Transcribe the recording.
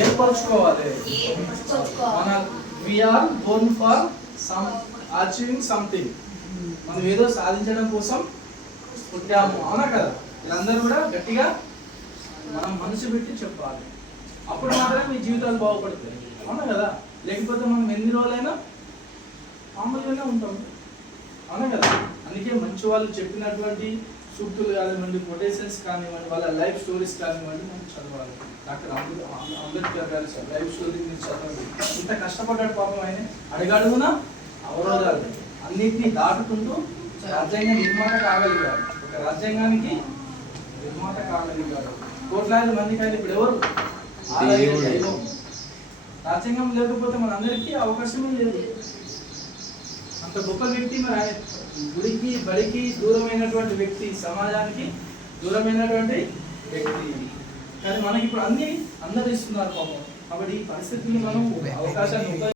ఏర్పరచుకోవాలి. మన we are born for some achieving something. మనం ఏదో సాధించడం కోసం పుట్టాము, అవునా కదా? వీళ్ళందరూ కూడా గట్టిగా మనం మనసు పెట్టి చెప్పాలి. అప్పుడు మాత్రమే మీ జీవితాలు బాగుపడతాయి, అవునా కదా? లేకపోతే మనం ఎన్ని రోజులైనా మామూలుగానే ఉంటాం, అవునా కదా? అందుకే మంచి వాళ్ళు చెప్పినటువంటి సూక్తులు కానివ్వండి, కొటేషన్స్ కానివ్వండి, వాళ్ళ లైఫ్ స్టోరీస్ కానివ్వండి మనం చదవాలి. డాక్టర్ అంబేద్కర్ గారి లైఫ్ స్టోరీ మీరు చదవండి. ఇంత కష్టపడ్డాడు పాపం, ఆయన అడుగడుగున అవరోధాలు అన్నిటినీ దాటుకుంటూ రాజ్యాంగ నిర్మాత కాగలిగారు. ఒక రాజ్యాంగానికి నిర్మాత కాగలిగారు. కోట్లాది మందికి ఆయన ఇప్పుడు ఎవరు దైవం. రాజ్యాంగం లేకపోతే మన అందరికీ అవకాశమే లేదు. అంత గొప్ప వ్యక్తి. మరి ఆయన గుడికి బడికి దూరమైనటువంటి వ్యక్తి, సమాజానికి దూరమైనటువంటి వ్యక్తి. కానీ మనకి ఇప్పుడు అన్ని అందరు ఇస్తున్నారు పాపం. కాబట్టి ఈ పరిస్థితిని మనం అవకాశాన్ని